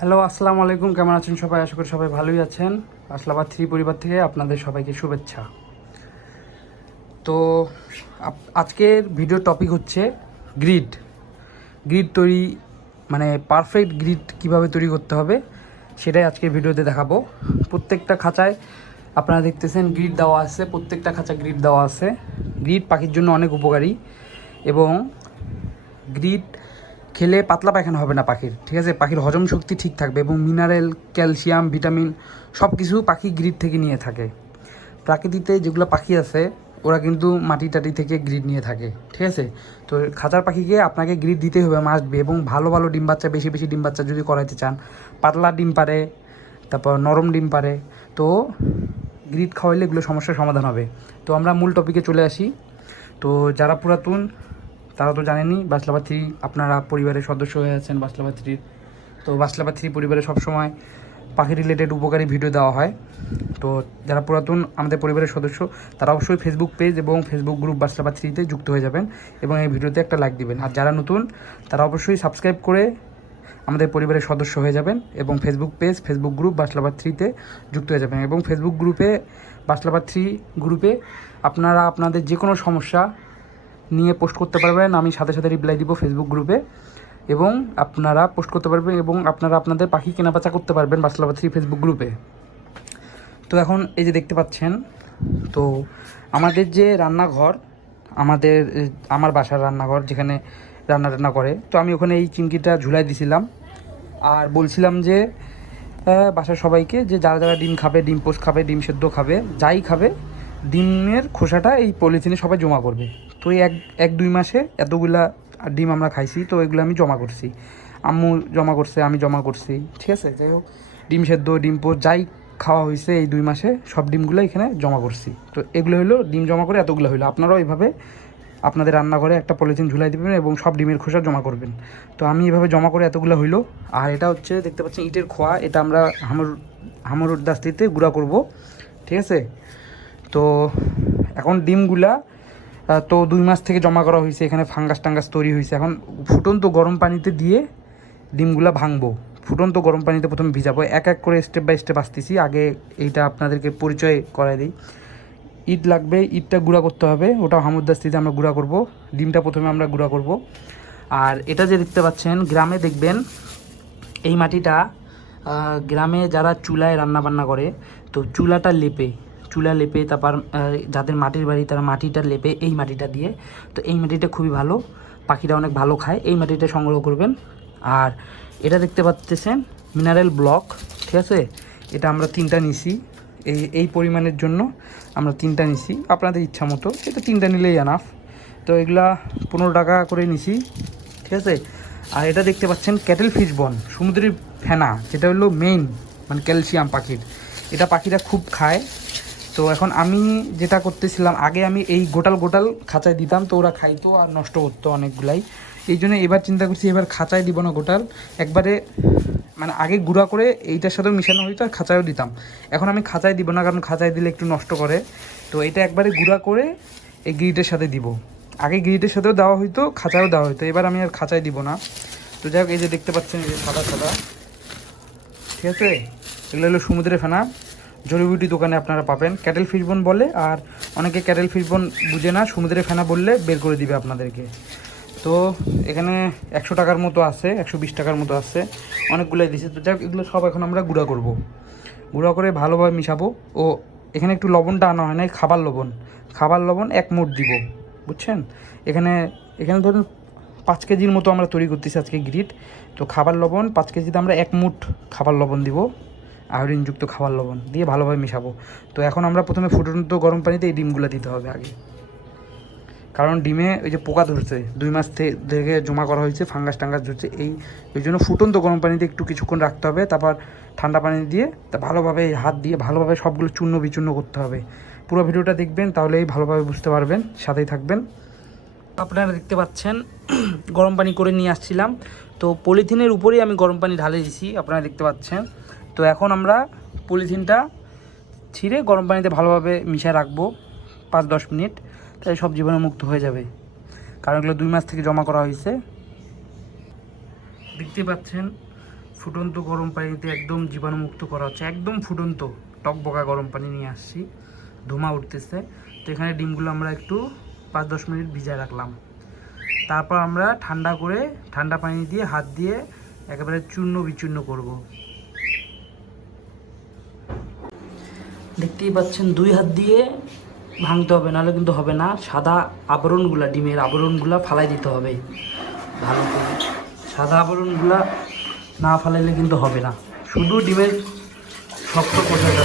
Hello, আসসালামু আলাইকুম। কেমন আছেন সবাই? আশা করি সবাই ভালোই আছেন। আসলাবাদ থ্রি পরিবার থেকে আপনাদের সবাইকে শুভেচ্ছা। তো আজকের ভিডিও টপিক হচ্ছে গ্রিড গ্রিড তৈরি মানে পারফেক্ট গ্রিড কীভাবে তৈরি করতে হবে, সেটাই আজকের ভিডিওতে দেখাবো। প্রত্যেকটা খাঁচায় আপনারা দেখতেছেন গ্রিড দেওয়া আছে, প্রত্যেকটা খাঁচা গ্রিড দেওয়া আছে। গ্রিড পাখির জন্য অনেক উপকারী এবং গ্রিড খেলে পাতলা পায়খানা হবে না পাখির, ঠিক আছে? পাখির হজম শক্তি ঠিক থাকবে এবং মিনারেল, ক্যালসিয়াম, ভিটামিন সব কিছু পাখি গ্রিড থেকে নিয়ে থাকে। প্রাকৃতিতে যেগুলো পাখি আছে, ওরা কিন্তু মাটি টাটি থেকে গ্রিড নিয়ে থাকে, ঠিক আছে? তো খাঁচার পাখিকে আপনাকে গ্রিড দিতে হবে মাসবে এবং ভালো ভালো ডিম বাচ্চা, বেশি বেশি ডিম বাচ্চা যদি করাইতে চান, পাতলা ডিম পারে, তারপর নরম ডিম পারে, তো গ্রিড খাওয়াইলে এগুলো সমস্যার সমাধান হবে। তো আমরা মূল টপিকে চলে আসি। তো যারা পুরাতন তারা তো জানেনই বাসলাবা থ্রি আপনারা পরিবারের সদস্য হয়ে আছেন বাসলাবা থ্রির তো বাসলাবা থ্রি পরিবারে সবসময় পাখি রিলেটেড উপকারী ভিডিও দেওয়া হয়। তো যারা পুরাতন আমাদের পরিবারের সদস্য, তারা অবশ্যই ফেসবুক পেজ এবং ফেসবুক গ্রুপ বাসলাবা থ্রিতে যুক্ত হয়ে যাবেন এবং এই ভিডিওতে একটা লাইক দিবেন। আর যারা নতুন, তারা অবশ্যই সাবস্ক্রাইব করে আমাদের পরিবারের সদস্য হয়ে যাবেন এবং ফেসবুক পেজ ফেসবুক গ্রুপ বাসলাবাদ থ্রিতে যুক্ত হয়ে যাবেন। এবং ফেসবুক গ্রুপে বাসলাবাদ থ্রি গ্রুপে আপনারা আপনাদের যে কোনো সমস্যা নিয়ে পোস্ট করতে পারবেন, আমি সাথে সাথে রিপ্লাই দিব ফেসবুক গ্রুপে এবং আপনারা পোস্ট করতে পারবেন এবং আপনারা আপনাদের পাখি কেনাবেচা করতে পারবেন বাসলাবাদ থ্রি ফেসবুক গ্রুপে তো এখন এই যে দেখতে পাচ্ছেন, তো আমাদের যে রান্নাঘর, আমাদের, আমার বাসার রান্নাঘর যেখানে রান্না টান্না করে, তো আমি ওখানে এই চিমকিটা ঝুলাই দিছিলাম। আর বলছিলাম যে বাসার সবাইকে যে যারা যারা ডিম খাবে, ডিম পোস্ট খাবে, ডিম সেদ্ধ খাবে, যাই খাবে, ডিমের খোসাটা এই পলিথিনে সবাই জমা করবে। তো এক এক, দুই মাসে এতগুলা ডিম আমরা খাইছি, তো এগুলো আমি জমা করছি। আম্মু জমা করছে, আমি জমা করছি। ঠিক আছে? যাই হোক, ডিম সেদ্ধ, ডিম পোস্ট যাই খাওয়া হয়েছে এই দুই মাসে, সব ডিমগুলো এখানে জমা করছি। তো এগুলো হলো ডিম জমা করে এতগুলো হলো আপনারাও এইভাবে আপনাদের রান্নাঘরে একটা পলিথিন ঝুলাই দেবেন এবং সব ডিমের খোসা জমা করবেন। তো আমি এভাবে জমা করে এতগুলো হইল। আর এটা হচ্ছে, দেখতে পাচ্ছেন, ইটের খোয়া। এটা আমরা হামর হামর দাস্তিতে গুঁড়া করব। ঠিক আছে? তো এখন ডিমগুলা তো দুই মাস থেকে জমা করা হয়েছে, এখানে ফাঙ্গাস টাঙ্গাস তৈরি হয়েছে। এখন ফুটন্ত গরম পানিতে দিয়ে ডিমগুলা ভাঙবো। ফুটন্ত গরম পানিতে প্রথমে ভিজাবো। এক এক করে স্টেপ বাই স্টেপ আসতেছি। আগে এইটা আপনাদেরকে পরিচয় করাই দিই। ইট লাগবে ইটটা গুঁড়া করতে হবে। ওটা হামুদাস্তিতে আমরা গুঁড়া করব। ডিমটা প্রথমে আমরা গুঁড়া করব। আর এটা যে দেখতে পাচ্ছেন, গ্রামে দেখবেন, এই মাটিটা গ্রামে যারা চুলায় রান্না বান্না করে, তো চুলাটা লেপে। চুলা লেপে, তারপর যাদের মাটির বাড়ি, তারা মাটিটা লেপে এই মাটিটা দিয়ে। তো এই মাটিটা খুবই ভালো। পাখিরা অনেক ভালো খায়। এই মাটিটা সংগ্রহ করবেন। আর এটা দেখতে পাচ্ছেন মিনারেল ব্লক ঠিক আছে? এটা আমরা তিনটা নিছি। এই এই পরিমাণের জন্য আমরা তিনটা নিছি। আপনাদের ইচ্ছা মতো। এটা তিনটা নিলেই আনাফ তো এগুলা পনেরো টাকা করে নিছি, ঠিক আছে? আর এটা দেখতে পাচ্ছেন ক্যাটেল ফিশ বন, সমুদ্রের ফেনা, যেটা হলো মেইন মানে ক্যালসিয়াম পাখির। এটা পাখিরা খুব খায়। তো এখন আমি যেটা করতেছিলাম, আগে আমি এই গোটাল গোটাল খাঁচায় দিতাম, তো ওরা খাইতো আর নষ্ট করতো অনেকগুলাই। এই জন্য এবার চিন্তা করছি এবার খাঁচায় দিব না গোটাল। একবারে মানে আগে গুঁড়া করে এইটার সাথেও মিশানো হইতো আর খাঁচায়ও দিতাম। এখন আমি খাঁচায় দিব না, কারণ খাঁচায় দিলে একটু নষ্ট করে। তো এটা একবারে গুঁড়া করে এই গ্রিটের সাথে দিব। আগে গ্রিটের সাথেও দেওয়া হইতো খাঁচায়ও দেওয়া হইতো। এবার আমি আর খাঁচায় দিব না। তো যাই হোক, এই যে দেখতে পাচ্ছেন, এই যে সাদা সাদা। ঠিক আছে? এগুলো হলো সমুদ্রে ফেনা। জড়িবুটি দোকানে আপনারা পাবেন। ক্যাটেল ফিশবন বলে, আর অনেকে ক্যাটেল ফিশবন বুঝে না সমুদ্রে ফেনা বললে বের করে দিবে আপনাদেরকে। তো এখানে একশো টাকার মতো আছে, একশো বিশ টাকার মতো আছে, অনেকগুলোই দিছে। তো যাই এগুলো সব এখন আমরা গুঁড়া করব। গুঁড়া করে ভালোভাবে মিশাবো। ও, এখানে একটু লবণটা আনা হয় না খাবার লবণ। খাবার লবণ এক মুঠ দিব, বুঝছেন? এখানে এখানে ধরুন পাঁচ কেজির মতো আমরা তৈরি করতেছি আজকে গ্রিট। তো খাবার লবণ পাঁচ কেজিতে আমরা এক মুঠ খাবার লবণ দিব। আয়োডিনযুক্ত খাবার লবণ দিয়ে ভালোভাবে মিশাবো। তো এখন আমরা প্রথমে ফুটন্ত গরম পানিতে এই ডিমগুলো দিতে হবে আগে। কারণ ডিমে ওই যে পোকা ধরছে, দুই মাস থেকে জমা করা হয়েছে, ফাঙ্গাস টাঙ্গাস ধরছে, এই ওই জন্য ফুটন্ত গরম পানিতে একটু কিছুক্ষণ রাখতে হবে, তারপর ঠান্ডা পানি দিয়ে তা ভালোভাবে হাত দিয়ে ভালোভাবে সবগুলো চূর্ণ বিচূর্ণ করতে হবে। পুরো ভিডিওটা দেখবেন, তাহলেই ভালোভাবে বুঝতে পারবেন। সাথেই থাকবেন। আপনারা দেখতে পাচ্ছেন, গরম পানি করে নিয়ে আসছিলাম। তো পলিথিনের উপরেই আমি গরম পানি ঢালে দিছি, আপনারা দেখতে পাচ্ছেন। তো এখন আমরা পলিথিনটা ছিঁড়ে গরম পানিতে ভালোভাবে মিশিয়ে রাখব পাঁচ দশ মিনিট তাই সব জীবাণুমুক্ত হয়ে যাবে। কারণ এগুলো দুই মাস থেকে জমা করা হয়েছে। দেখতে পাচ্ছেন, ফুটন্ত গরম পানিতে একদম জীবাণুমুক্ত করা হচ্ছে। একদম ফুটন্ত টকবকা গরম পানি নিয়ে আসছি। ধোঁয়া উঠতেছে। তো এখানে ডিমগুলো আমরা একটু পাঁচ দশ মিনিট ভিজায় রাখলাম। তারপর আমরা ঠান্ডা করে ঠান্ডা পানি দিয়ে হাত দিয়ে একেবারে চূর্ণ বিচূর্ণ করব। দেখতেই পাচ্ছেন দুই হাত দিয়ে ভাঙতে হবে, নাহলে কিন্তু হবে না। সাদা আবরণগুলা, ডিমের আবরণগুলা ফালাই দিতে হবে। ভালো করে। সাদা আবরণগুলা না ফালাইলে কিন্তু হবে না। শুধু ডিমের শক্ত কোষাটা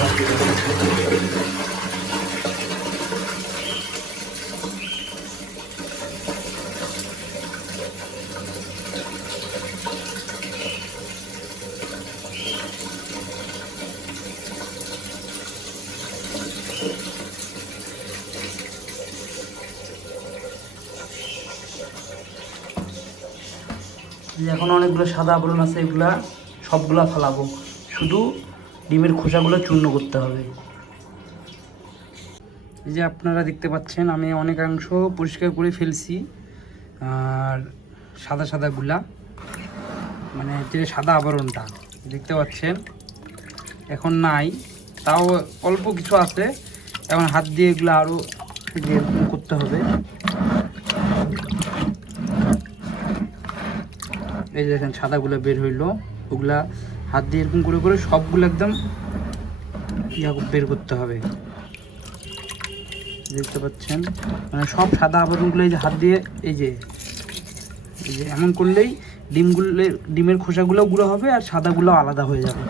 যে এখন অনেকগুলো সাদা আবরণ আছে, এগুলা সবগুলা ফালাবো। শুধু ডিমের খোসাগুলো চূর্ণ করতে হবে। এই যে আপনারা দেখতে পাচ্ছেন, আমি অনেকাংশ পরিষ্কার করে ফেলছি, আর সাদা সাদাগুলা মানে যে সাদা আবরণটা, দেখতে পাচ্ছেন, এখন নাই। তাও অল্প কিছু আছে, এখন হাত দিয়ে এগুলো আরও করতে হবে। এই যে দেখেন সাদাগুলো বের হইল, ওগুলা হাত দিয়ে এরকম করে করে সবগুলো একদম বের করতে হবে। দেখতে পাচ্ছেন? মানে সব সাদা আবরণগুলো এই যে হাত দিয়ে, এই যে এই যে এমন করলেই ডিমগুলো, ডিমের খোসাগুলো গুঁড়ো হবে আর সাদাগুলো আলাদা হয়ে যাবে।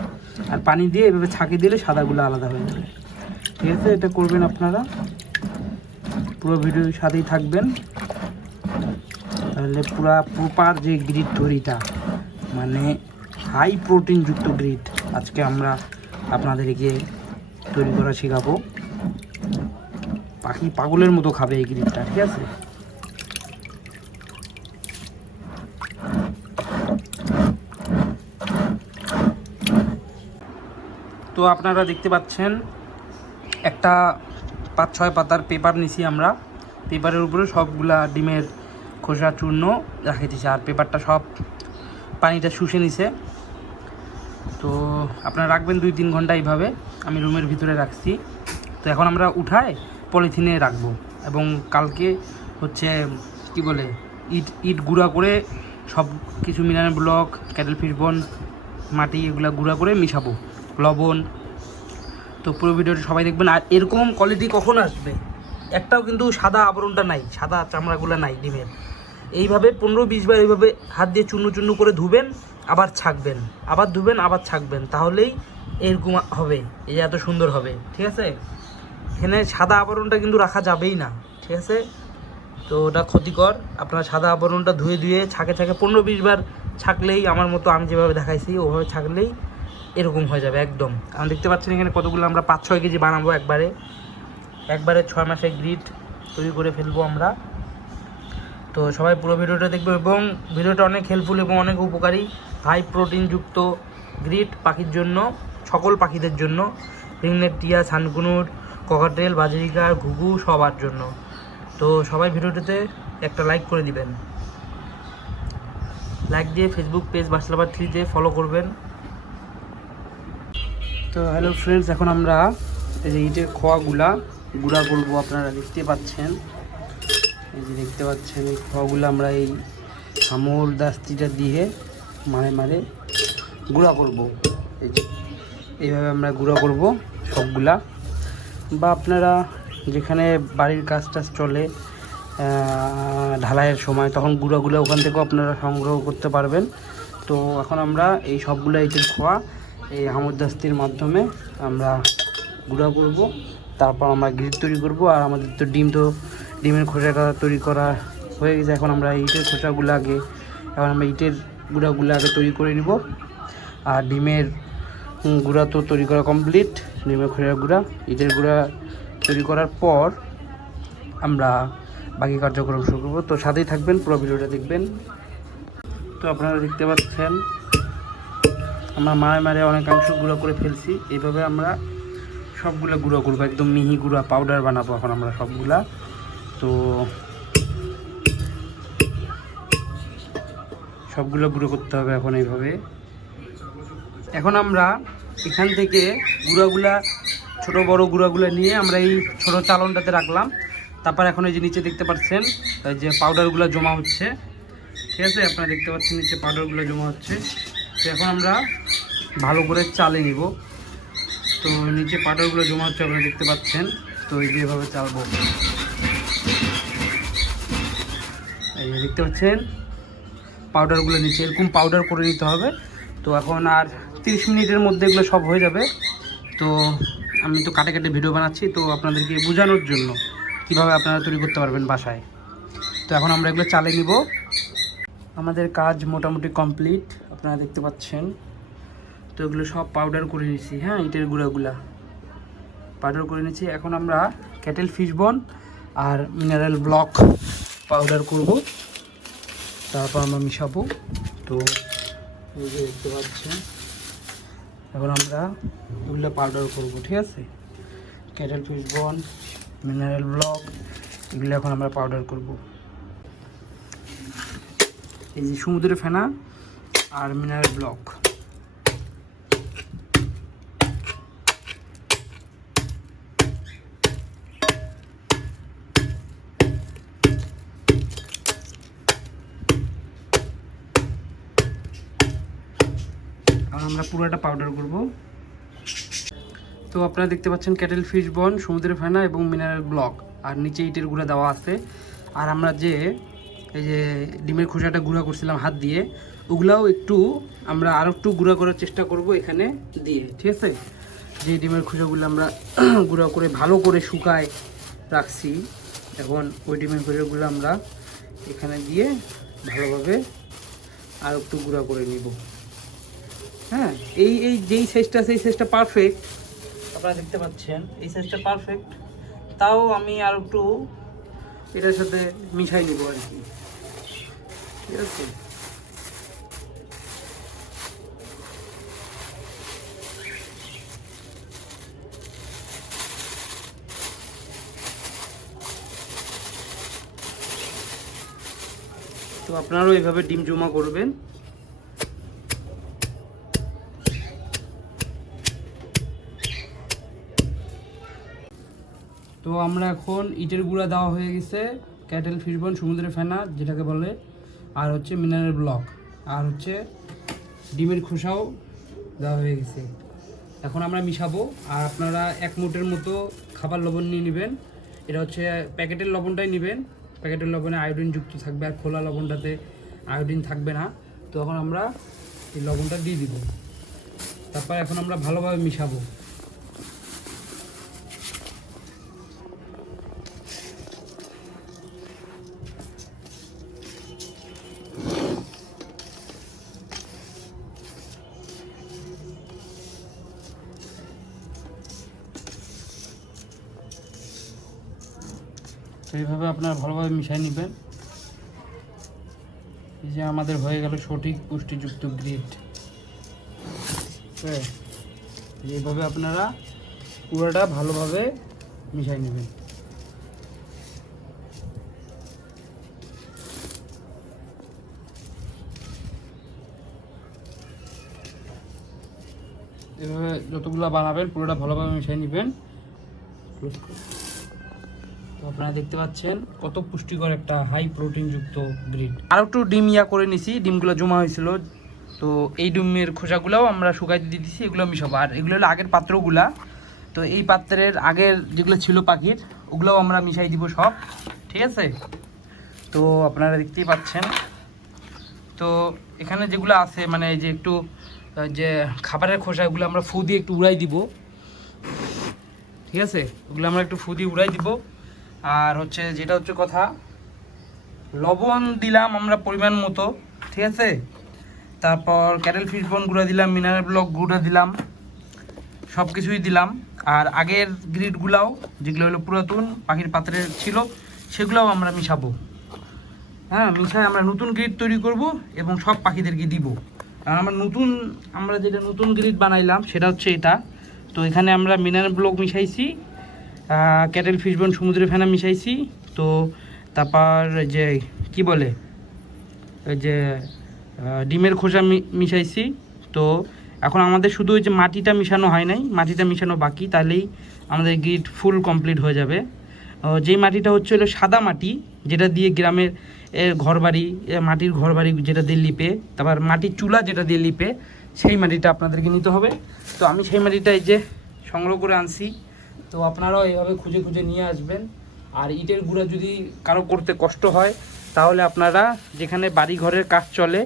আর পানি দিয়ে এভাবে ছাঁকে দিলে সাদাগুলো আলাদা হয়ে যাবে। ঠিক আছে? এটা করবেন আপনারা। পুরো ভিডিওর সাথেই থাকবেন। তাহলে পুরা প্রপার যে গ্রিড তৈরিটা মানে হাই প্রোটিনযুক্ত গ্রিড আজকে আমরা আপনাদেরকে তৈরি করা শেখাবো। পাখি পাগলের মতো খাবে এই গ্রিডটা ঠিক আছে? তো আপনারা দেখতে পাচ্ছেন, একটা পাঁচ ছয় পাতার পেপার নিছি আমরা। পেপারের উপরে সবগুলা ডিমের খোসা, চূর্ণ রাখে দিছে আর পেপারটা সব পানিটা শুষে নিছে। তো আপনারা রাখবেন দুই তিন ঘণ্টা এইভাবে। আমি রুমের ভিতরে রাখছি। তো এখন আমরা উঠায় পলিথিনে রাখব। এবং কালকে হচ্ছে, কি বলে, ইট ইট গুঁড়া করে সব কিছু মিনারেল ব্লক, ক্যাটেল ফিশ বন মাটি এগুলো গুঁড়া করে মিশাবো। লবণ। তো পুরো ভিডিওটি সবাই দেখবেন। আর এরকম কোয়ালিটি কখন আসবে? একটাও কিন্তু সাদা আবরণটা নাই। সাদা চামড়াগুলো নাই ডিমের। এইভাবে পনেরো বিশ বার এইভাবে হাত দিয়ে চূর্ণ চূর্ণ করে ধুবেন, আবার ছাকবেন। আবার ধুবেন, আবার ছাকবেন। তাহলেই এরকম হবে, এই এত সুন্দর হবে, ঠিক আছে? এখানে সাদা আবরণটা কিন্তু রাখা যাবেই না, ঠিক আছে? তো ওটা ক্ষতিকর। আপনার সাদা আবরণটা ধুয়ে ধুয়ে ছাকে ছাকে পনেরো বিশ বার ছাকলেই, আমার মতো আমি যেভাবে দেখাইছি, ওভাবে ছাকলেই এরকম হয়ে যাবে, একদম। আমি দেখতে পাচ্ছেন এখানে কতগুলো আমরা পাঁচ ছয় কেজি বানাবো একবারে। একবারে ছয় মাসে গ্রিড তৈরি করে ফেলব আমরা। তো সবাই পুরো ভিডিওটা দেখবে এবং ভিডিওটা অনেক হেল্পফুল এবং অনেক উপকারী হাই প্রোটিনযুক্ত গ্রিড পাখির জন্য, সকল পাখিদের জন্য রিংনেট টিয়া ছানকুনুর ককাটেল বাজরিকার ঘুঘু সবার জন্য। তো সবাই ভিডিওটাতে একটা লাইক করে দিবেন। লাইক দিয়ে ফেসবুক পেজ বাসলাবার থ্রিতে ফলো করবেন। তো হ্যালো ফ্রেন্ডস এখন আমরা এই যে ইটের খোয়াগুলা গুঁড়া করব, আপনারা দেখতে পাচ্ছেন। এই যে দেখতে পাচ্ছেন, এই খোয়াগুলো আমরা এই আমল দাস্তিটা দিয়ে মারে মারে গুঁড়া করব। এই যে, এইভাবে আমরা গুঁড়া করব সবগুলা। বা আপনারা যেখানে বাড়ির কাজ টাজ চলে ঢালাইয়ের সময়, তখন গুঁড়াগুলো ওখান থেকেও আপনারা সংগ্রহ করতে পারবেন। তো এখন আমরা এই সবগুলো ইটের খোয়া, এই হামুদাস্তির মাধ্যমে আমরা গুঁড়া করব। তারপর আমরা গ্রিড তৈরি করব, আর আমাদের তো ডিম তো ডিমের খোসাটা তৈরি করা হয়ে গেছে। এখন আমরা ইটের খোসাগুলো আগে এখন আমরা ইটের গুঁড়াগুলো আগে তৈরি করে নিব। আর ডিমের গুঁড়া তো তৈরি করা কমপ্লিট ডিমের খোসার গুঁড়া। ইটের গুঁড়া তৈরি করার পর আমরা বাকি কার্যক্রম শুরু করব। তো সাথেই থাকবেন, পুরো ভিডিওটা দেখবেন। তো আপনারা দেখতে পাচ্ছেন, আমরা মারে মারে অনেকাংশ গুঁড়ো করে ফেলছি। এইভাবে আমরা সবগুলো গুঁড়ো করব, একদম মিহি গুঁড়া, পাউডার বানাবো এখন আমরা সবগুলা। তো সবগুলো গুঁড়ো করতে হবে এখন এইভাবে। এখন আমরা এখান থেকে গুঁড়াগুলা, ছোট বড় গুঁড়াগুলো নিয়ে আমরা এই ছোট চালনটাতে রাখলাম। তারপর এখন এই যে নিচে দেখতে পাচ্ছেন যে পাউডারগুলো জমা হচ্ছে। ঠিক আছে, আপনারা দেখতে পাচ্ছেন নিচে পাউডারগুলো জমা হচ্ছে। তো এখন আমরা ভালো করে চালে নিব। তো নিচে পাউডারগুলো জমা হচ্ছে, আপনারা দেখতে পাচ্ছেন। তো এই যে এভাবে চালবো। এই দেখতে পাচ্ছেন? পাউডারগুলো নিচে, এরকম পাউডার করে নিতে হবে। তো এখন আর তিরিশ মিনিটের মধ্যে এগুলো সব হয়ে যাবে। তো আমি তো কাটে কাটে ভিডিও বানাচ্ছি, তো আপনাদেরকে বোঝানোর জন্য কীভাবে আপনারা তৈরি করতে পারবেন বাসায়। তো এখন আমরা এগুলো চালে নিব। আমাদের কাজ মোটামুটি কমপ্লিট আপনারা দেখতে পাচ্ছেন। তো এগুলো সব পাউডার করে নিয়েছি হ্যাঁ ইটের গুঁড়াগুলা। পাউডার করে নিয়েছি। এখন আমরা ক্যাটেল ফিশ বন আর মিনারেল ব্লক পাউডার করব। তারপর আমরা মিশাবো। তো এই যে দেখতে পাচ্ছেন, এখন আমরা এগুলো পাউডার করব, ঠিক আছে? Cattle fish bone mineral block এগুলো এখন আমরা পাউডার করব। এই যে সমুদ্রের ফেনা আর মিনারেল ব্লক পুরোটা পাউডার করব। তো আপনারা দেখতে পাচ্ছেন ক্যাটেল ফিশ বন সমুদ্রের ফেনা এবং মিনারেল ব্লক আর নিচে ইটের গুঁড়া দেওয়া আছে। আর আমরা যে এই যে ডিমের খোসাটা গুঁড়া করছিলাম হাত দিয়ে, ওগুলাও একটু আমরা আরও একটু গুঁড়া করার চেষ্টা করব এখানে দিয়ে, ঠিক আছে? যে ডিমের খোসাগুলো আমরা গুঁড়া করে ভালো করে শুকায় রাখছি, এখন ওই ডিমের খোসাগুলো আমরা এখানে দিয়ে ভালোভাবে আর একটু গুঁড়া করে নিব। হ্যাঁ এই এই যেই সাইজটা সেই সাইজটা পারফেক্ট আপনারা দেখতে পাচ্ছেন, এই সাইজটা পারফেক্ট তাও আমি আর একটু এটার সাথে মিশাই নেব আর কি। ঠিক আছে? তো আপনারাও এইভাবে ডিম জমা করবেন। তো আমরা এখন ইটের গুঁড়া দেওয়া হয়ে গেছে, ক্যাটেল ফিশবন সমুদ্রের ফেনা, যেটাকে বলে, আর হচ্ছে মিনারেল ব্লক, আর হচ্ছে ডিমের খোসাও দেওয়া হয়ে গেছে। এখন আমরা মিশাবো, আর আপনারা এক মুটের মতো খাবার লবণ নিয়ে নেবেন। এটা হচ্ছে প্যাকেটের লবণটাই নেবেন। প্যাকেটের লবণে আয়োডিন যুক্ত থাকবে, আর খোলা লবণটাতে আয়োডিন থাকবে না। তো এখন আমরা এই লবণটা দিয়ে দিব। তারপর এখন আমরা ভালোভাবে মিশাবো। তো এইভাবে আপনারা ভালোভাবে মিশিয়ে নেবেন। এই যে আমাদের হয়ে গেল সঠিক পুষ্টিযুক্ত গ্রিড এইভাবে আপনারা পুরোটা ভালোভাবে মিশিয়ে নেবেন। এভাবে যতগুলো বানাবেন পুরোটা ভালোভাবে মিশিয়ে নেবেন। তো আপনারা দেখতে পাচ্ছেন কত পুষ্টিকর একটা হাই প্রোটিনযুক্ত ব্রিড আর একটু ডিম ইয়া করে নিছি, ডিমগুলো জমা হয়েছিল। তো এই ডিমের খোসাগুলোও আমরা শুকাইতে দিয়ে দিছি, এগুলো মিশাবো। আর এগুলো হলো আগের পাত্রগুলা। তো এই পাত্রের আগের যেগুলো ছিল পাখির, ওগুলোও আমরা মিশাই দিব সব। ঠিক আছে? তো আপনারা দেখতেই পাচ্ছেন। তো এখানে যেগুলো আছে মানে যে একটু যে খাবারের খোসা এগুলো আমরা ফু দিয়ে একটু উড়াই দিব। ঠিক আছে? ওগুলো আমরা একটু ফু দিয়ে উড়াই দিব। আর হচ্ছে যেটা হচ্ছে কথা, লবণ দিলাম আমরা পরিমাণ মতো, ঠিক আছে? তারপর ক্যারেল ফিশ বন গুঁড়া দিলাম, মিনারেল ব্লক গুঁড়া দিলাম সব কিছুই দিলাম। আর আগের গ্রিডগুলাও, যেগুলো হলো পুরাতন, পাখির পাত্রে ছিল, সেগুলোও আমরা মিশাবো। হ্যাঁ মিশায় আমরা নতুন গ্রিড তৈরি করব এবং সব পাখিদেরকে দিব। আর আমরা নতুন, আমরা যেটা নতুন গ্রিড বানাইলাম, সেটা হচ্ছে এটা। তো এখানে আমরা মিনারেল ব্লক মিশাইছি ক্যাটেল ফিশবন সমুদ্রে ফেনা মিশাইছি, তো তারপর যে, কি বলে? ওই যে ডিমের খোসা মিশাইছি, তো এখন আমাদের শুধু ওই যে মাটিটা মিশানো হয় নাই, মাটিটা মিশানো বাকি, তাহলেই আমাদের গ্রিড ফুল কমপ্লিট হয়ে যাবে। যেই মাটিটা হচ্ছে হলো সাদা মাটি, যেটা দিয়ে গ্রামের ঘরবাড়ি মাটির ঘরবাড়ি যেটা দিয়ে লিপে, তারপর মাটির চুলা যেটা দিয়ে লিপে, সেই মাটিটা আপনাদেরকে নিতে হবে। তো আমি সেই মাটিটা এই যে সংগ্রহ করে আনছি। তো আপনারাও এইভাবে খুঁজে খুঁজে নিয়ে আসবেন। আর ইটের গুঁড়া যদি কারও করতে কষ্ট হয়, তাহলে আপনারা যেখানে বাড়ি ঘরের কাজ চলে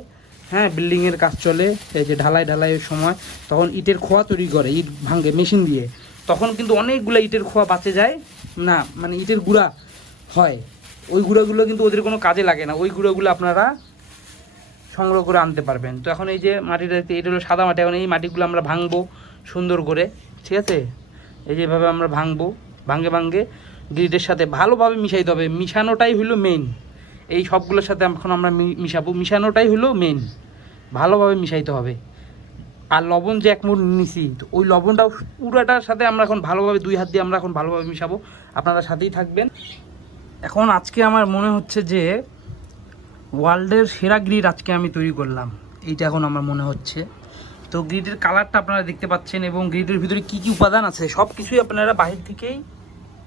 হ্যাঁ বিল্ডিংয়ের কাজ চলে, এই যে ঢালাই ঢালাইয়ের সময়, তখন ইটের খোয়া তৈরি করে, ইট ভাঙে মেশিন দিয়ে। তখন কিন্তু অনেকগুলো ইটের খোয়া বাঁচে যায়, না মানে ইটের গুঁড়া হয়। ওই গুঁড়াগুলো কিন্তু ওদের কোনো কাজে লাগে না, ওই গুঁড়াগুলো আপনারা সংগ্রহ করে আনতে পারবেন। তো এখন এই যে মাটিটা এটা হলো সাদা মাটি, এখন এই মাটিগুলো আমরা ভাঙবো সুন্দর করে, ঠিক আছে? এই যেভাবে আমরা ভাঙবো, ভাঙে ভাঙে গ্রিডের সাথে ভালোভাবে মিশাইতে হবে। মিশানোটাই হলো মেন এই সবগুলোর সাথে এখন আমরা মিশাবো। মিশানোটাই হলো মেন ভালোভাবে মিশাইতে হবে। আর লবণ যে এক মুঠ নিছি ওই লবণটাও পুরোটার সাথে আমরা এখন ভালোভাবে, দুই হাত দিয়ে আমরা এখন ভালোভাবে মিশাবো। আপনারা সাথেই থাকবেন। এখন আজকে আমার মনে হচ্ছে যে ওয়ার্ল্ডের সেরা গ্রিড আজকে আমি তৈরি করলাম। এইটা এখন আমার মনে হচ্ছে। তো গ্রিডের কালারটা আপনারা দেখতে পাচ্ছেন এবং গ্রিডের ভিতরে কি কি উপাদান আছে সব কিছুই আপনারা বাহির থেকেই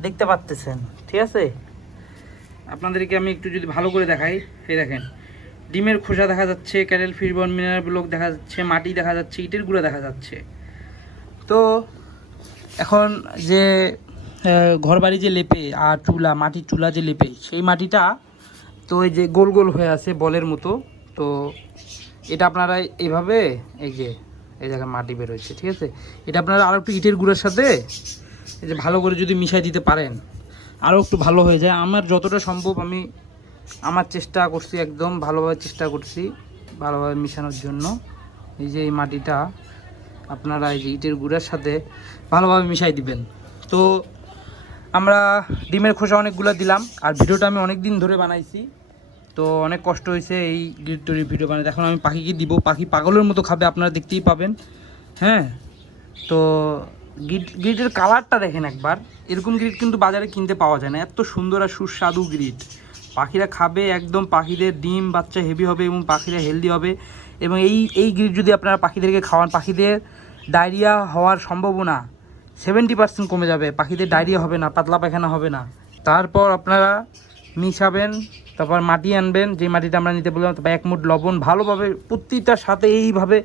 দেখতে পাচ্তেছেন, ঠিক আছে? আপনাদেরকে আমি একটু যদি ভালো করে দেখাই, এই দেখেন, ডিমের খোসা দেখা যাচ্ছে ক্যারেল ফিরবন মিনারেল ব্লক দেখা যাচ্ছে, মাটি দেখা যাচ্ছে, ইটের গুঁড়া দেখা যাচ্ছে। তো এখন যে ঘরবাড়ি যে লেপে আর চুলা, মাটির চুলা যে লেপে, সেই মাটিটা তো এই যে গোল গোল হয়ে আছে বলের মতো, তো এটা আপনারা এইভাবে, এই যে এই জায়গায় মাটি বেরোচ্ছে ঠিক আছে? এটা আপনারা আরও একটু ইটের গুঁড়োর সাথে এই যে ভালো করে যদি মিশাই দিতে পারেন আরও একটু ভালো হয়ে যায়। আমার যতটা সম্ভব আমি আমার চেষ্টা করছি, একদম ভালোভাবে চেষ্টা করছি ভালোভাবে মিশানোর জন্য। এই যে এই মাটিটা আপনারা এই যে ইটের গুঁড়ার সাথে ভালোভাবে মিশাই দিবেন। তো আমরা ডিমের খোসা অনেকগুলো দিলাম, আর ভিডিওটা আমি অনেক দিন ধরে বানাইছি। তো অনেক কষ্ট হয়েছে এই গ্রিড ভিডিও বানাতে। এখন আমি পাখিকে দিব। পাখি পাগলের মতো খাবে, আপনারা দেখতেই পাবেন। হ্যাঁ? তো গ্রিড গ্রিডের কালারটা দেখেন একবার। এরকম গ্রিড কিন্তু বাজারে কিনতে পাওয়া যায় না। এত সুন্দর আর সুস্বাদু গ্রিড পাখিরা খাবে একদম, পাখিদের ডিম বাচ্চা হেভি হবে এবং পাখিরা হেলদি হবে। এবং এই এই গ্রিড যদি আপনারা পাখিদেরকে খাওয়ান, পাখিদের ডায়রিয়া হওয়ার সম্ভাবনা সেভেন্টি পার্সেন্ট কমে যাবে। পাখিদের ডায়রিয়া হবে না, পাতলা পায়খানা হবে না। তারপর আপনারা মিশাবেন তারপর মাটি আনবেন যে মাটিটা আমরা নিতে বললাম, তারপর এক মুঠ লবণ ভালোভাবে প্রতিটার সাথে এইভাবে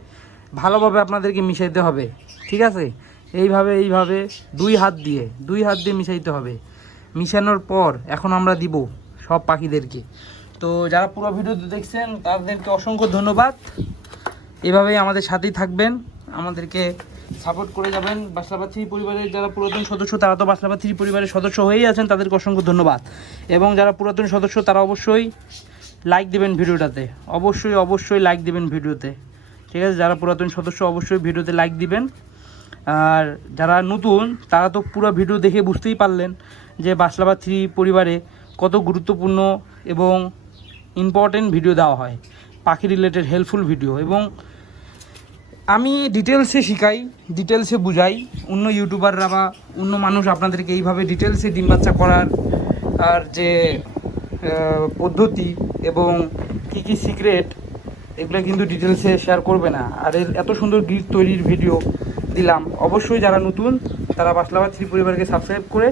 ভালোভাবে আপনাদেরকে মিশাইতে হবে, ঠিক আছে? এইভাবে এইভাবে দুই হাত দিয়ে, দুই হাত দিয়ে মিশাইতে হবে। মিশানোর পর এখন আমরা দিব সব পাখিদেরকে। তো যারা পুরো ভিডিও দেখছেন, তাদেরকে অসংখ্য ধন্যবাদ। এভাবেই আমাদের সাথেই থাকবেন। আমাদেরকে সাপোর্ট করে যাবেন। বাসলাবাদ থ্রি পরিবারের যারা পুরাতন সদস্য, তারা তো বাসলাবাদ থ্রি পরিবারের সদস্য হয়েই আছেন, তাদেরকে অসংখ্য ধন্যবাদ। এবং যারা পুরাতন সদস্য, তারা অবশ্যই লাইক দেবেন ভিডিওটাতে। অবশ্যই অবশ্যই লাইক দেবেন ভিডিওতে। ঠিক আছে? যারা পুরাতন সদস্য, অবশ্যই ভিডিওতে লাইক দিবেন। আর যারা নতুন, তারা তো পুরো ভিডিও দেখে বুঝতেই পারলেন যে বাসলাবাদ থ্রি পরিবারে কত গুরুত্বপূর্ণ এবং ইম্পর্টেন্ট ভিডিও দেওয়া হয়। পাখি রিলেটেড হেল্পফুল ভিডিও এবং আমি ডিটেলসে শিখাই ডিটেলসে বুঝাই। অন্য ইউটিউবাররা বা অন্য মানুষ আপনাদেরকে এইভাবে ডিটেলসে ডিম বাচ্চা করার আর যে পদ্ধতি এবং কী কী সিক্রেট এগুলো কিন্তু ডিটেলসে শেয়ার করবে না। আর এর এত সুন্দর গিফট তৈরির ভিডিও দিলাম। অবশ্যই যারা নতুন, তারা বাসলাবাদ থ্রি পরিবারকে সাবস্ক্রাইব করে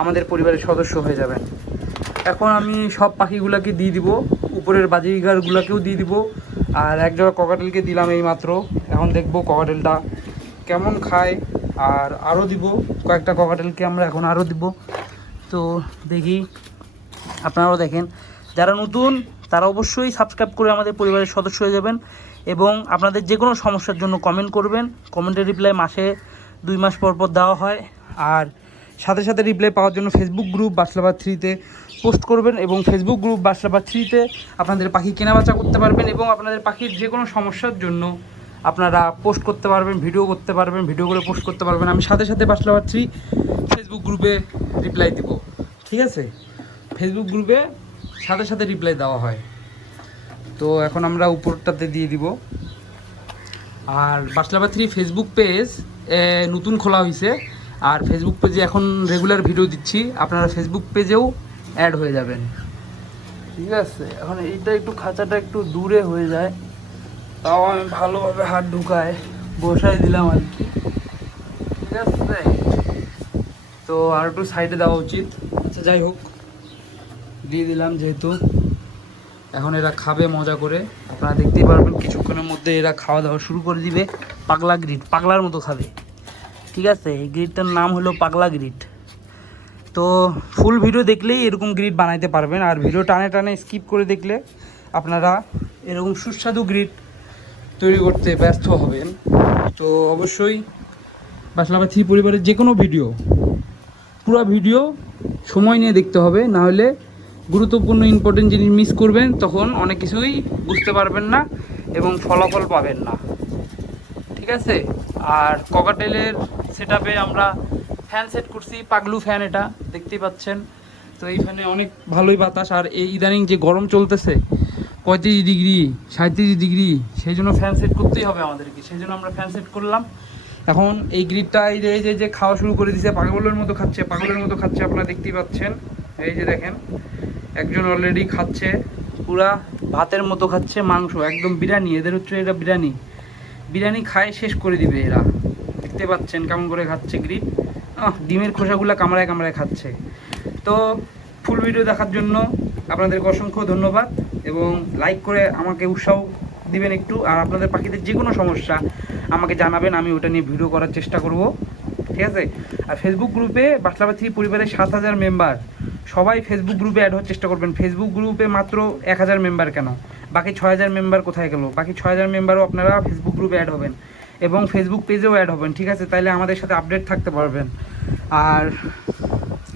আমাদের পরিবারের সদস্য হয়ে যাবেন। এখন আমি সব পাখিগুলোকে দিয়ে দিব, উপরের বাজিগারগুলোকেও দিয়ে দিব। আর এক জোড়া ককাটেলকে দিলাম এই মাত্র এখন দেখব ককাটেলটা কেমন খায়। আর আরও দিব, কয়েকটা ককাটেলকে আমরা এখন আরও দিব। তো দেখি, আপনারাও দেখেন। যারা নতুন, তারা অবশ্যই সাবস্ক্রাইব করে আমাদের পরিবারের সদস্য হয়ে যাবেন এবং আপনাদের যে কোনো সমস্যার জন্য কমেন্ট করবেন। কমেন্টের রিপ্লাই মাসে দুই মাস পর পর দেওয়া হয়। আর সাথে সাথে রিপ্লাই পাওয়ার জন্য ফেসবুক গ্রুপ বাসলাবাদ থ্রিতে পোস্ট করবেন এবং ফেসবুক গ্রুপ বাসলাবাদ থ্রিতে আপনাদের পাখি কেনাবেচা করতে পারবেন এবং আপনাদের পাখির যে কোনো সমস্যার জন্য আপনারা পোস্ট করতে পারবেন ভিডিও করতে পারবেন ভিডিও করে পোস্ট করতে পারবেন। আমি সাথে সাথে বাসলাবাদ থ্রি ফেসবুক গ্রুপে রিপ্লাই দিব। ঠিক আছে? ফেসবুক গ্রুপে সাথে সাথে রিপ্লাই দেওয়া হয়। তো এখন আমরা উপরটাতে দিয়ে দিব। আর বাসলাবা থ্রি ফেসবুক পেজ নতুন খোলা হয়েছে আর ফেসবুক পেজে এখন রেগুলার ভিডিও দিচ্ছি। আপনারা ফেসবুক পেজেও অ্যাড হয়ে যাবেন। ঠিক আছে এখন এইটা একটু খাঁচাটা একটু দূরে হয়ে যায়। তাও আমি ভালোভাবে হাত ঢুকায় বসাই দিলাম আর কি। ঠিক আছে। তো আর একটু সাইডে দেওয়া উচিত। আচ্ছা যাই হোক। দিয়ে দিলাম যেহেতু। এখন এরা খাবে মজা করে। আপনারা দেখতেই পারবেন কিছুক্ষণের মধ্যে এরা খাওয়া দাওয়া শুরু করে দিবে। পাগলা গ্রিড পাগলার মতো খাবে। ঠিক আছে, এই গ্রিডটার নাম হলো পাগলা গ্রিড তো ফুল ভিডিও দেখলেই এরকম গ্রিড বানাইতে পারবেন। আর ভিডিও টানে টানে স্কিপ করে দেখলে আপনারা এরকম সুস্বাদু গ্রিড তৈরি করতে ব্যর্থ হবেন। তো অবশ্যই বাসলাবা পরিবারের যে কোনো ভিডিও পুরো ভিডিও সময় নিয়ে দেখতে হবে। না হলে গুরুত্বপূর্ণ ইম্পর্টেন্ট জিনিস মিস করবেন, তখন অনেক কিছুই বুঝতে পারবেন না এবং ফলাফল পাবেন না। ঠিক আছে? আর ককাটেলের সেট আমরা ফ্যান সেট করছি, পাগলু ফ্যান এটা, দেখতেই পাচ্ছেন। তো এই ফ্যানে অনেক ভালোই বাতাস, আর এই ইদানিং যে গরম চলতেছে, পঁয়ত্রিশ ডিগ্রি সাঁত্রিশ ডিগ্রি, সেই জন্য ফ্যান সেট করতেই হবে আমাদেরকে, সেই জন্য আমরা ফ্যান সেট করলাম। এখন এই গ্রিডটা এই যে এই যে যে খাওয়া শুরু করে দিছে, পাগলের মতো খাচ্ছে, পাগলের মতো খাচ্ছে আপনারা দেখতেই পাচ্ছেন। এই যে দেখেন, একজন অলরেডি খাচ্ছে, পুরা ভাতের মতো খাচ্ছে মাংস, একদম বিরিয়ানি, এদের হচ্ছে এটা বিরিয়ানি। বিরিয়ানি খায়, শেষ করে দিবে এরা। দেখতে পাচ্ছেন কেমন করে খাচ্ছে আহ, ডিমের খোসাগুলো কামড়ায় কামড়ায় খাচ্ছে। তো ফুল ভিডিও দেখার জন্য আপনাদেরকে অসংখ্য ধন্যবাদ এবং লাইক করে আমাকে উৎসাহ দিবেন একটু। আর আপনাদের পাখিদের যে কোনো সমস্যা আমাকে জানাবেন, আমি ওটা নিয়ে ভিডিও করার চেষ্টা করব। ঠিক আছে? আর ফেসবুক গ্রুপে বাচ্চা বাসলাবাথি পরিবারের সাত হাজার মেম্বার সবাই ফেসবুক গ্রুপে অ্যাড হওয়ার চেষ্টা করবেন। ফেসবুক গ্রুপে মাত্র এক হাজার মেম্বার কেন? বাকি ছয় হাজার মেম্বার কোথায় গেল? বাকি ছয় হাজার মেম্বারও আপনারা ফেসবুক গ্রুপে অ্যাড হবেন এবং ফেসবুক পেজেও অ্যাড হবেন, ঠিক আছে? তাইলে আমাদের সাথে আপডেট থাকতে পারবেন। আর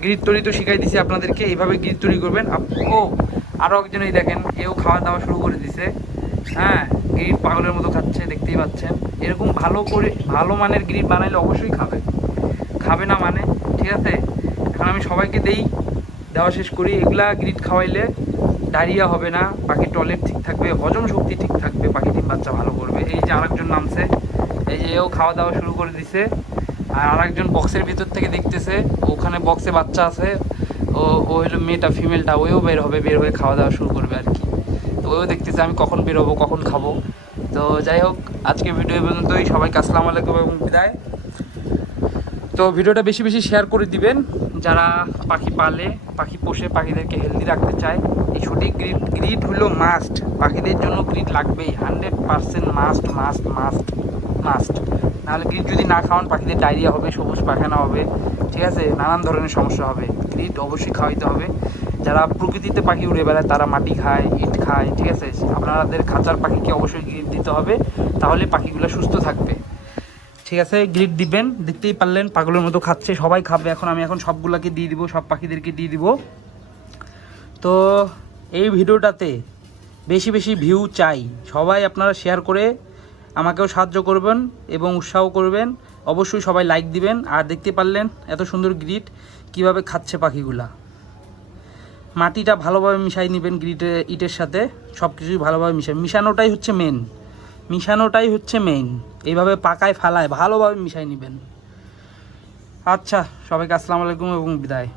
গ্রিড তৈরি তো শিখাই দিছি আপনাদেরকে, এইভাবে গ্রিড তৈরি করবেন। ও আরও একজনই দেখেন, এও খাওয়া দাওয়া শুরু করে দিছে। হ্যাঁ গ্রিড পাগলের মতো খাচ্ছে, দেখতেই পাচ্ছেন। এরকম ভালো করে, ভালো মানের গ্রিড বানাইলে অবশ্যই খাবে। খাবে না মানে ঠিক আছে? এখন আমি সবাইকে দেই, দেওয়া শেষ করি। এগুলা গ্রিড খাওয়াইলে ডায়রিয়া হবে না পাখির টয়লেট ঠিক থাকবে, হজম শক্তি ঠিক থাকবে পাখি ডিম বাচ্চা ভালো করবে। এই যে আরেকজন নামছে, এই যে এও খাওয়া দাওয়া শুরু করে দিছে। আর আরেকজন বক্সের ভিতর থেকে দেখতেছে, ওখানে বক্সে বাচ্চা আছে, ও ও হলো মেয়েটা, ফিমেলটা ওও বের হবে, বের হয়ে খাওয়া দাওয়া শুরু করবে আর কি। তো ওও দেখতেছে, আমি কখন বের হব কখন খাব। তো যাই হোক, আজকে ভিডিও পর্যন্তই। সবাইকে আসসালামু আলাইকুম এবং বিদায়। তো ভিডিওটা বেশি বেশি শেয়ার করে দিবেন, যারা পাখি পালে, পাখি পোষে, পাখিদেরকে হেলদি রাখতে চায়। সঠিক গ্রিড গ্রিড হলো মাস্ট পাখিদের জন্য গ্রিড লাগবেই। Hundred percent must must must must নাহলে গ্রিড যদি না খাওয়ান পাখিদের ডায়রিয়া হবে, সবুজ পাখানা হবে, ঠিক আছে? নানান ধরনের সমস্যা হবে। গ্রিড অবশ্যই খাওয়াইতে হবে। যারা প্রকৃতিতে পাখি উড়ে বেড়ায়, তারা মাটি খায়, ইট খায়, ঠিক আছে? আপনাদের খাঁচার পাখিকে অবশ্যই গ্রিড দিতে হবে। তাহলে পাখিগুলো সুস্থ থাকবে। ঠিক আছে? গ্রিড দিবেন। দেখতেই পারলেন, পাগলের মতো খাচ্ছে। সবাই খাবে। এখন আমি এখন সবগুলোকে দিয়ে দিব, সব পাখিদেরকে দিয়ে দিব। তো এই ভিডিওটাতে বেশি বেশি ভিউ চাই। সবাই আপনারা শেয়ার করে আমাকেও সাহায্য করবেন এবং উৎসাহ করবেন। অবশ্যই সবাই লাইক দিবেন। আর দেখতে পারলেন এত সুন্দর গ্রিট কীভাবে খাচ্ছে পাখিগুলা। মাটিটা ভালোভাবে মিশাই নেবেন গ্রিটে ইটের সাথে। সব কিছুই ভালোভাবে মিশাই মিশানোটাই হচ্ছে মেন মিশানোটাই হচ্ছে মেইন এইভাবে পাকায় ফালায় ভালোভাবে মিশাই নেবেন। আচ্ছা সবাইকে আসসালামু আলাইকুম এবং বিদায়।